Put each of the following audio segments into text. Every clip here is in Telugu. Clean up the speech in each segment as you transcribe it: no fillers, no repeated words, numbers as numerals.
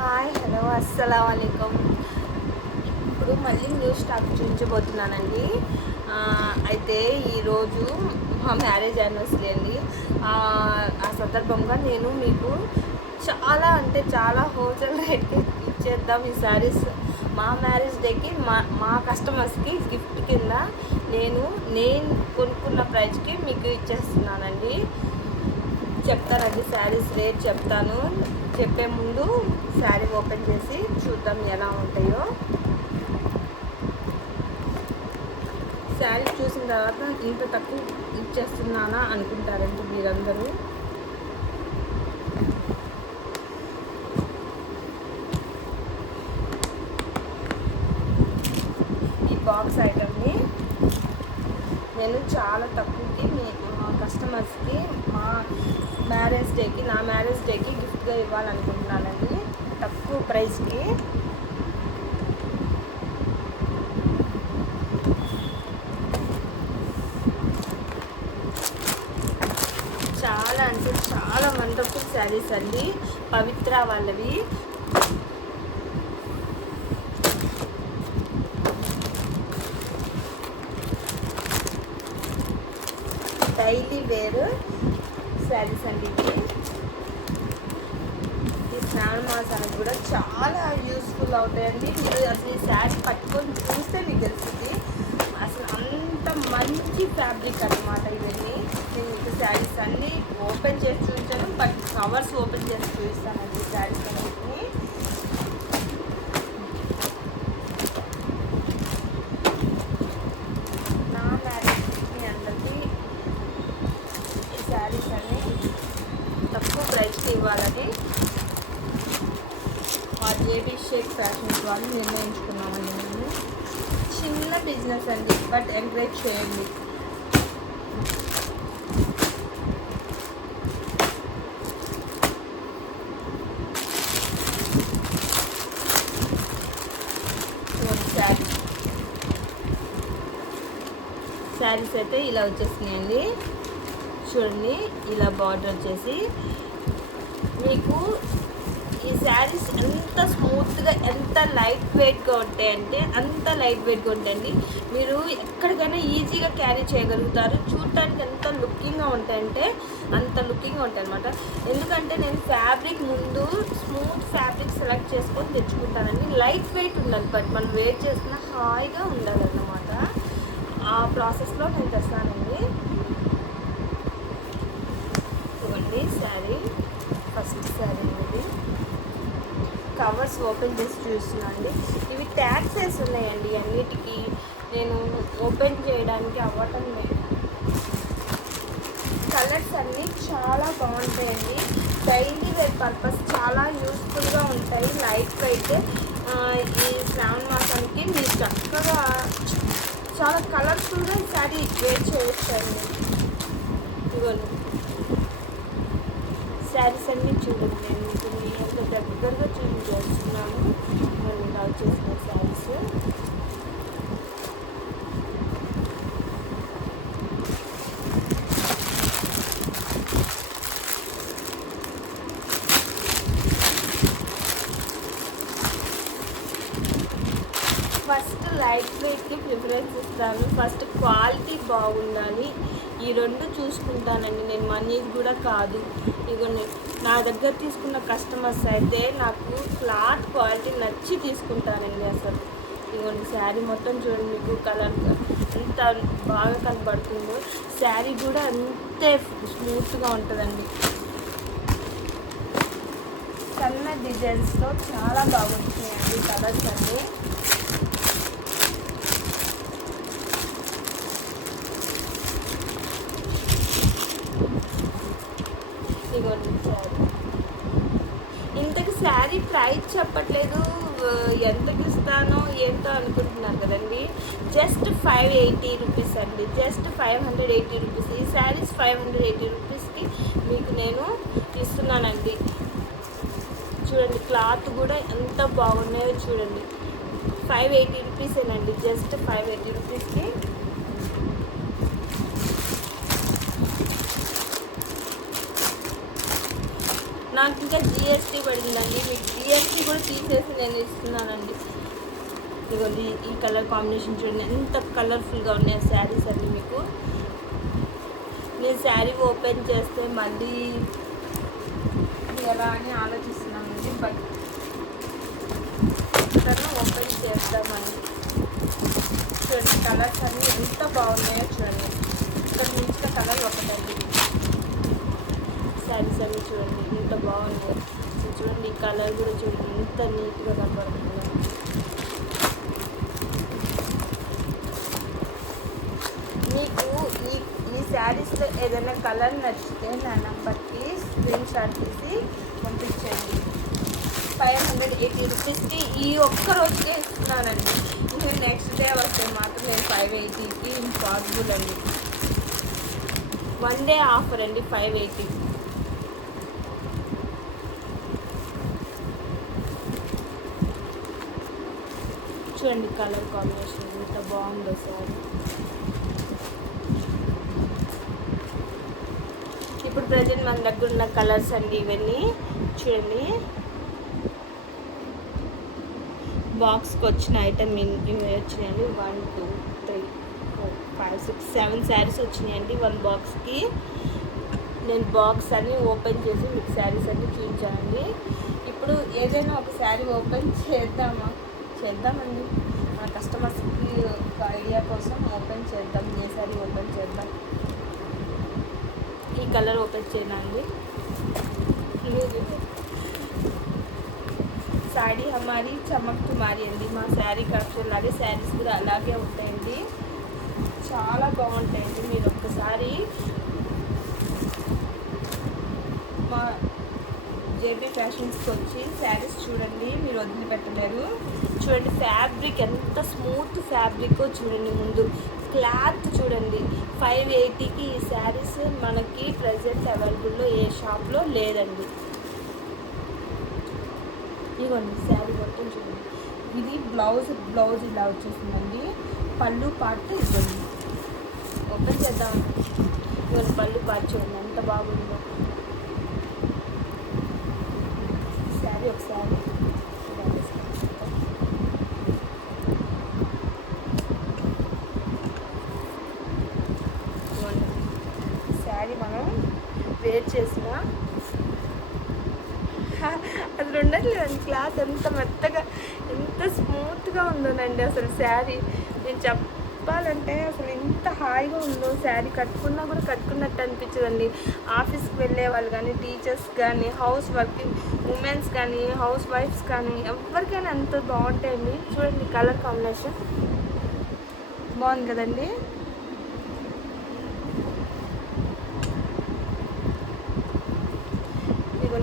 హాయ్ హలో అస్సలం వాలేకుమ్. ఇప్పుడు మళ్ళీ న్యూ స్టాక్ చూపించబోతున్నానండి. అయితే ఈరోజు మా మ్యారేజ్ యానివర్సరీ అండి. ఆ సందర్భంగా నేను మీకు చాలా హోల్సేల్ రేట్కి ఇచ్చేద్దాం ఈ శారీస్. మా మ్యారేజ్ డేకి మా కస్టమర్స్కి గిఫ్ట్ కింద నేను కొనుక్కున్న ప్రైస్కి మీకు ఇచ్చేస్తున్నానండి. చెప్తానండి, శారీస్ రేట్ చెప్తాను. చెప్పే ముందు శారీ ఓపెన్ చేసి చూద్దాం ఎలా ఉంటాయో. శారీ చూసిన తర్వాత ఇంత తక్కువ ఇచ్చేస్తున్నానా అనుకుంటారండి మీరందరూ. ఈ బాక్స్ ఐటమ్ని నేను చాలా తక్కువకి మా కస్టమర్స్కి మా నా మ్యారేజ్ డేకి గిఫ్ట్గా ఇవ్వాలనుకుంటున్నానండి, తక్కువ ప్రైస్కి. చాలా అంటే చాలా వండర్ఫుల్ శారీస్ అండి, పవిత్ర వాళ్ళవి. డైలీ వేర్ శారీస్ అండి ఇవి. ఈ శ్రావణ మాసానికి కూడా చాలా యూస్ఫుల్ అవుతాయండి. మీరు అసలు ఈ శారీ పట్టుకొని చూస్తే మీకు తెలుస్తుంది అసలు అంత మంచి ఫ్యాబ్రిక్ అన్నమాట ఇవన్నీ. నేను మీకు శారీస్ అన్నీ ఓపెన్ చేసి చూపించాను, బట్ కవర్స్ ఓపెన్ చేసి చూపిస్తానండి శారీస్ అన్నిటిని. నా మ్యారేజ్ మీ అందరికీ ఈ శారీస్ అన్నీ తక్కువ ప్రైస్కి ఇవ్వాలని మా జేబీ షేక్ ఫ్యాషన్స్ వాళ్ళు నిర్ణయించుకున్నామండి. మేము చిన్న బిజినెస్ అండి, బట్ ఎంకరేజ్ చేయండి. శారీస్ అయితే ఇలా వచ్చేసినాయండి. చూడండి, ఇలా బార్డర్ వచ్చేసి మీకు ఈ శారీస్ ఎంత స్మూత్గా ఎంత లైట్ వెయిట్గా ఉంటాయంటే అంత లైట్ వెయిట్గా ఉంటాయండి. మీరు ఎక్కడికైనా ఈజీగా క్యారీ చేయగలుగుతారు. చూడటానికి ఎంత లుకింగ్గా ఉంటాయంటే అంత లుకింగ్గా ఉంటాయి అనమాట. ఎందుకంటే నేను ఫ్యాబ్రిక్ ముందు స్మూత్ ఫ్యాబ్రిక్ సెలెక్ట్ చేసుకొని తెచ్చుకుంటానండి. లైట్ వెయిట్ ఉండాలి, బట్ మనం వెయిట్ చేసిన హాయిగా ఉండాలన్నమాట. ఆ ప్రాసెస్లో నేను తెస్తానండి. చూడండి, శారీ ఫస్ట్ శారీ ఇది. కవర్స్ ఓపెన్ చేసి చూస్తున్నాండి. ఇవి ట్యాగ్స్ వేసి ఉన్నాయండి అన్నిటికీ. నేను ఓపెన్ చేయడానికి అవ్వటం లేదు. కలర్స్ అన్నీ చాలా బాగుంటాయండి. డైలీ వేర్ పర్పస్ చాలా యూస్ఫుల్గా ఉంటాయి. Light weight. ఈ శ్రావణ మాసానికి మీరు చక్కగా చాలా కలర్ఫుల్గా శారీ వేర్ చేయొచ్చండి. ఇవ్వండి శారీస్ అన్నీ చూడండి. నేను మీకు ఎంత దగ్గరగా చూపించేస్తున్నాను. నేను ఇలా వచ్చేసిన శారీస్. ఫస్ట్ లైట్ వెయిట్కి ప్రిఫరెన్స్ ఇస్తాను. ఫస్ట్ క్వాలిటీ బాగుండాలి, ఈ రెండు చూసుకుంటానండి నేను. మనీ కూడా కాదు. ఇగోండి, నా దగ్గర తీసుకున్న కస్టమర్స్ అయితే నాకు క్లాత్ క్వాలిటీ నచ్చి తీసుకుంటానండి అసలు. ఇగోండి, శారీ మొత్తం చూడండి, మీకు కలర్ ఎంత బాగా కనబడుతుందో. శారీ కూడా అంతే స్మూత్గా ఉంటుందండి. సన్న డిజైన్స్తో చాలా బాగుంటున్నాయండి కలర్స్ అన్నీ. ఇదిగోండి శారీ. ఇంతకు శారీ ప్రైస్ చెప్పట్లేదు, ఎంతకి ఇస్తానో ఏంటో అనుకుంటున్నారు కదండి. జస్ట్ 580 రూపీస్ అండి, జస్ట్ 580 రూపీస్. ఈ శారీస్ 580 రూపీస్కి మీకు నేను ఇస్తున్నానండి. చూడండి, క్లాత్ కూడా ఎంత బాగున్నాయో చూడండి. 580 రూపీసేనండి, జస్ట్ 580 రూపీస్కి. నాకు ఇంకా జిఎస్టీ పడిందండి. మీకు జిఎస్టీ కూడా తీసేసి నేను ఇస్తున్నానండి. ఇదిగోండి ఈ కలర్ కాంబినేషన్ చూడండి ఎంత కలర్ఫుల్గా ఉన్నాయి శారీస్ అన్నీ మీకు. నేను శారీ ఓపెన్ చేస్తే మళ్ళీ ఎలా అని ఆలోచిస్తున్నానండి. బట్ ఓపెన్ చేద్దామని. చూడండి కలర్స్ అన్నీ ఎంత బాగున్నాయో చూడండి. ఇక్కడ మించిన కలర్ ఒకటండి. శారీస్ అన్నీ చూడండి ఎంత బాగున్నాయో. చూడండి ఈ కలర్ కూడా చూడండి ఎంత నీట్గా కనపడుతుందో. మీకు ఈ శారీస్లో ఏదైనా కలర్ నచ్చితే నా నెంబర్కి స్క్రీన్ షాట్ తీసి పంపించండి. 580 రూపీస్కి ఈ ఒక్క రోజుకే ఇస్తున్నానండి. ఇంకా నెక్స్ట్ డే వస్తే మాత్రం నేను 580కి ఇంపాసిబుల్ అండి. 1 డే ఆఫర్ అండి 580. చూడండి కలర్ కాంబినేషన్ ఎంత బాగుందో సార్. ఇప్పుడు ప్రజెంట్ మన దగ్గర ఉన్న కలర్స్ అండి ఇవన్నీ. చూడండి బాక్స్కి వచ్చిన ఐటమ్ ఇవి వచ్చినాయండి. 1 2 3 4 5 6 7 శారీస్ వచ్చినాయండి 1 బాక్స్కి. నేను బాక్స్ అన్నీ ఓపెన్ చేసి మీకు శారీస్ అన్నీ చూపించానండి. ఇప్పుడు ఏదైనా ఒక శారీ ఓపెన్ చేద్దామండి. మన కస్టమర్స్కి ఒక ఐడియా కోసం ఓపెన్ చేద్దాం. ఏ శారీ ఓపెన్ చేద్దాం. ఈ కలర్ ఓపెన్ చేయనండి. శారీ హమారీ చమక్ తుమారీ అండి. మా శారీ కలెక్షన్ లాగే శారీస్ కూడా అలాగే ఉంటాయండి. చాలా బాగుంటాయండి. మీరు ఒక్కసారి మా జేబీ ఫ్యాషన్స్కి వచ్చి శారీస్ చూడండి, మీరు వదిలిపెట్టలేరు. చూడండి ఫ్యాబ్రిక్ ఎంత స్మూత్ ఫ్యాబ్రిక్ చూడండి. ముందు క్లాత్ చూడండి. 580కి ఈ శారీస్ మనకి ప్రజెంట్ అవైలబుల్లో ఏ షాప్లో లేదండి. ఇవ్వండి శారీ మొత్తం చూడండి. ఇది బ్లౌజ్ ఇలా వచ్చేసిందండి. పళ్ళు పార్ట్ ఇవ్వండి. ఓపెన్ చేద్దాం. ఇవ్వండి పళ్ళు పార్ట్ చూడండి ఎంత బాగుందో శారీ. ఒకసారి శారీ మనం వేర్ చేసిన అసలు ఉండట్లేదండి. క్లాత్ ఎంత మెత్తగా ఎంత స్మూత్గా ఉందోనండి అసలు శారీ. నేను చెప్పాలంటే అసలు ఎంత హాయిగా ఉందో శారీ. కట్టుకున్నా కూడా కట్టుకున్నట్టు అనిపించదండి. ఆఫీస్కి వెళ్ళే వాళ్ళు కానీ, టీచర్స్ కానీ, హౌస్ వర్కింగ్ ఉమెన్స్ కానీ, హౌస్ వైఫ్స్ కానీ ఎవరికైనా ఎంత బాగుంటాయండి. చూడండి కలర్ కాంబినేషన్ బాగుంది కదండి.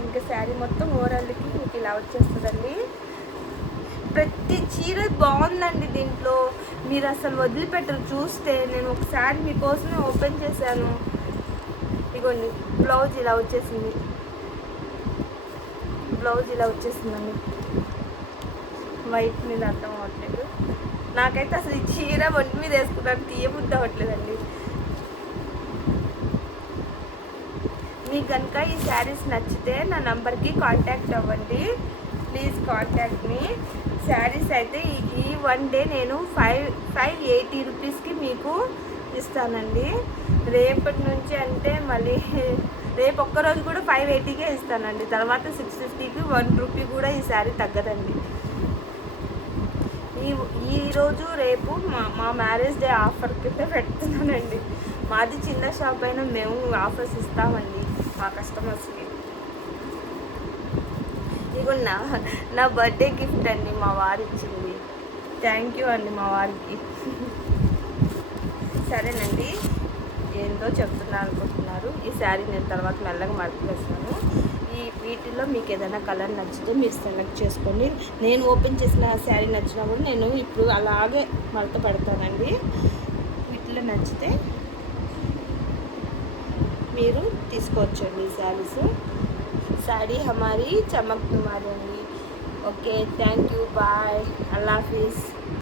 ఇంకా శారీ మొత్తం ఓవరాల్కి మీకు ఇలా వచ్చేస్తుందండి. ప్రతి చీర బాగుందండి. దీంట్లో మీరు అసలు వదిలిపెట్టరు. చూస్తే నేను ఒకసారి మీకోసమే ఓపెన్ చేశాను. ఇదిగోండి బ్లౌజ్ ఇలా వచ్చేసింది. వచ్చేసిందండి వైట్ మీద. అర్థం అవ్వట్లేదు నాకైతే అసలు ఈ చీర ఒంటి మీద వేసుకున్నాను తీయబుద్ధి అవ్వట్లేదండి. మీకు కనుక ఈ శారీస్ నచ్చితే నా నంబర్కి కాంటాక్ట్ అవ్వండి. Please contact me. శారీస్ అయితే ఈ 1 డే నేను 580 రూపీస్కి మీకు ఇస్తానండి. రేపటి నుంచి అంటే మళ్ళీ రేపు ఒక్కరోజు కూడా 580కే ఇస్తానండి. తర్వాత 650కి 1 రూపీ కూడా ఈ శారీ తగ్గదండి. ఈరోజు రేపు మా మ్యారేజ్ డే ఆఫర్ కింద పెడుతున్నానండి. మాది చిన్న షాప్ అయినా మేము ఆఫర్స్ ఇస్తామండి మా కస్టమర్స్కి. ఇదిగో నా బర్త్డే గిఫ్ట్ అండి మా వారు ఇచ్చింది. థ్యాంక్ యూ అండి మా వారికి. సరేనండి ఏందో చెప్తున్నా అనుకుంటున్నారు. ఈ శారీ నేను తర్వాత మెల్లగా మడతలేస్తాను. వీటిలో మీకు ఏదైనా కలర్ నచ్చితే మీరు సెలెక్ట్ చేసుకోండి. నేను ఓపెన్ చేసిన శారీ నచ్చినప్పుడు నేను ఇప్పుడు అలాగే మడత పెడతానండి. వీటిలో నచ్చితే మీరు తీసుకోవచ్చండి ఈ శారీస్. శారీ హమారీ చమక్ తుమారీ అండి. ఓకే థ్యాంక్ యూ బాయ్ అల్లా హాఫీజ్.